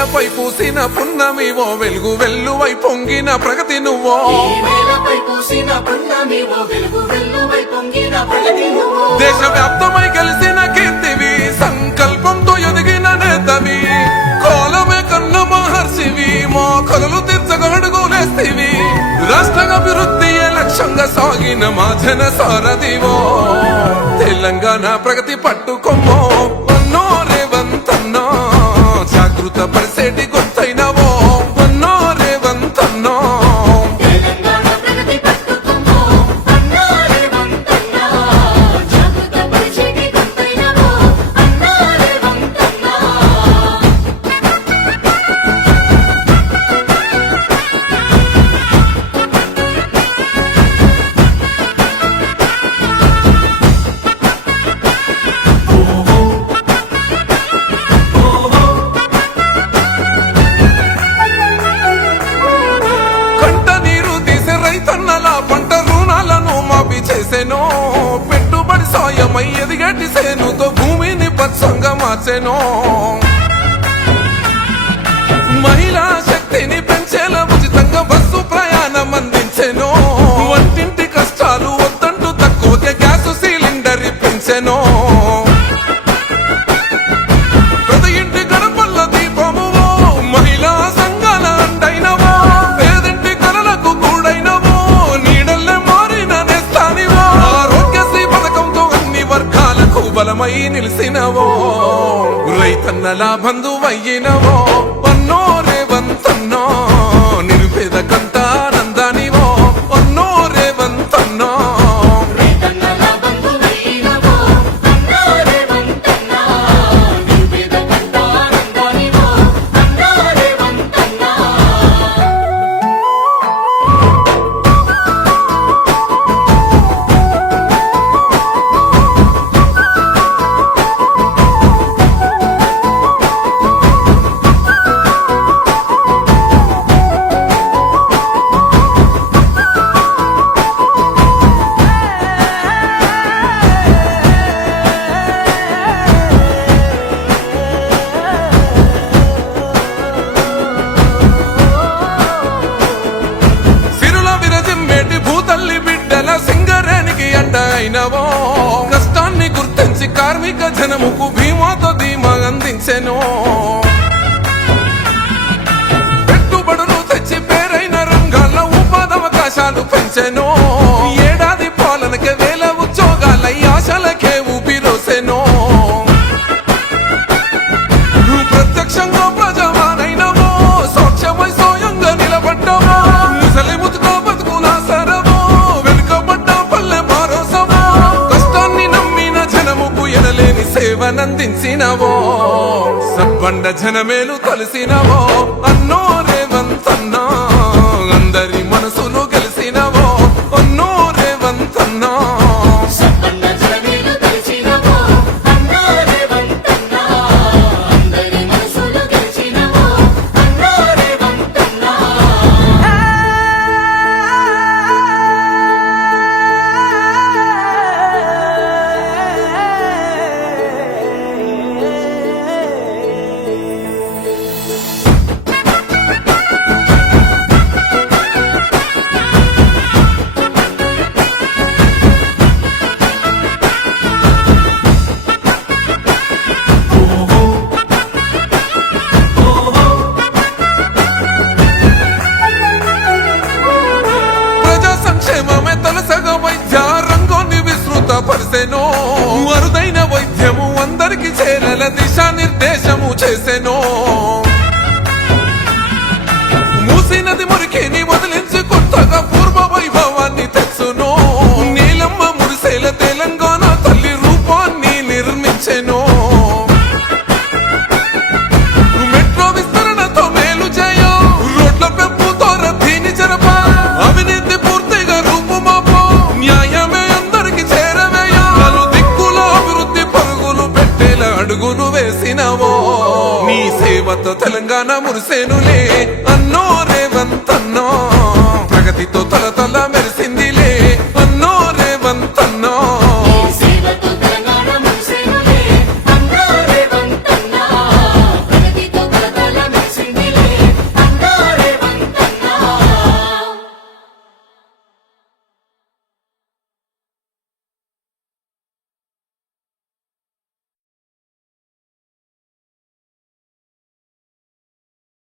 నేలపై పూసిన పున్నమివో వెలుగు వెల్లువై పొంగిన ప్రగతి నువ్వో దేశవ్యాప్తమై కలిసిన కీర్తివి సంకల్పంతో ఎదిగిన నేతవి కోలమే కన్న మహర్షివి మా కలలు తీర్చగడుగులేస్తివి రాష్ట్ర అభివృద్ధి లక్ష్యంగా సాగిన మా జన సారథివో తెలంగాణ ప్రగతి పట్టుకొమ్మో అన్నో రేవంతన్నో జాగృత పరిసేటి గొంతైనవో అన్నో రేవంతన్నో చేసెనో పెట్టుబడి సాయమై ఎదిగటి సేనుతో భూమిని పచ్చంగా మార్చెనో మహిళా శక్తిని పెంచేలా ఉచితంగా బస్సు ప్రయాణం అందించెనో వంటింటి కష్టాలు వద్దంటూ తక్కువగా గ్యాస్ సిలిండర్ ఇప్పించెనో ప్రతి ఇంటి గడపల్ల దీపము మహిళా సంఘాల అండైనవో పేదింటి కలలకు కూడైనవో నీడల్లే మారిన నేస్తానివో ఆరోగ్యశ్రీ పథకంతో అన్ని వర్గాలకు బలమై నిలిసినవో రైతన్నల బంధువయ్యినవో అన్నో రేవంతన్నో నిరుపేద కంటానందానివో అన్నో రేవంతన్నో అయినవో కష్టాన్ని గుర్తించి కార్మిక జనముకు భీమాతో ధీమా అందించెనో పెట్టుబడులు తెచ్చి పేరైన రంగాల్లో ఉపాధి అవకాశాలు పెంచెనో ఏడాది పాలనకే వేల ఉద్యోగాలై ఆశలకే ఊపిరోసెనో ప్రత్యక్షంగా ప్రజావానైనవో సాక్ష్యమై స్వయంగా నిలబడ్డవో ముసలి ముతుకో బతుకుల సరవో వెనుకబడ్డ పల్లె భరోసవో కష్టాన్ని నమ్మిన జనముకు ఎనలేని సేవనందించినవో సబ్బండ జనమేలు కలిసినవో అన్నో రేవంతన్నో అందరి మనసులు గెలిసినవో అన్నో రేవంతన్నో పరిసెనో అరుదైన వైద్యము అందరికి చేరల దిశానిర్దేశము చేసెనో మూసినది మురికిని వదిలించి కొత్తగా పూర్వ వైభవాన్ని తెచ్చునో నీలమ్మ మురిసేల తెలంగాణ తల్లి రూపాన్ని నిర్మించెనో మెట్రో విస్తరణతో మేలు చేయ రోడ్ల పెంపుతో రద్దీని జరప అవినీతి పూర్తిగా రూపుమాపో న్యాయమే అందరికి చేరవేయ నలు దిక్కుల అభివృద్ధి పరుగులు పెట్టేలా అడుగులు వేసినవో నీ సేవతో తెలంగాణ మురిసేనులే అన్నో రేవంతన్నో ప్రగతితో తల తల మెరి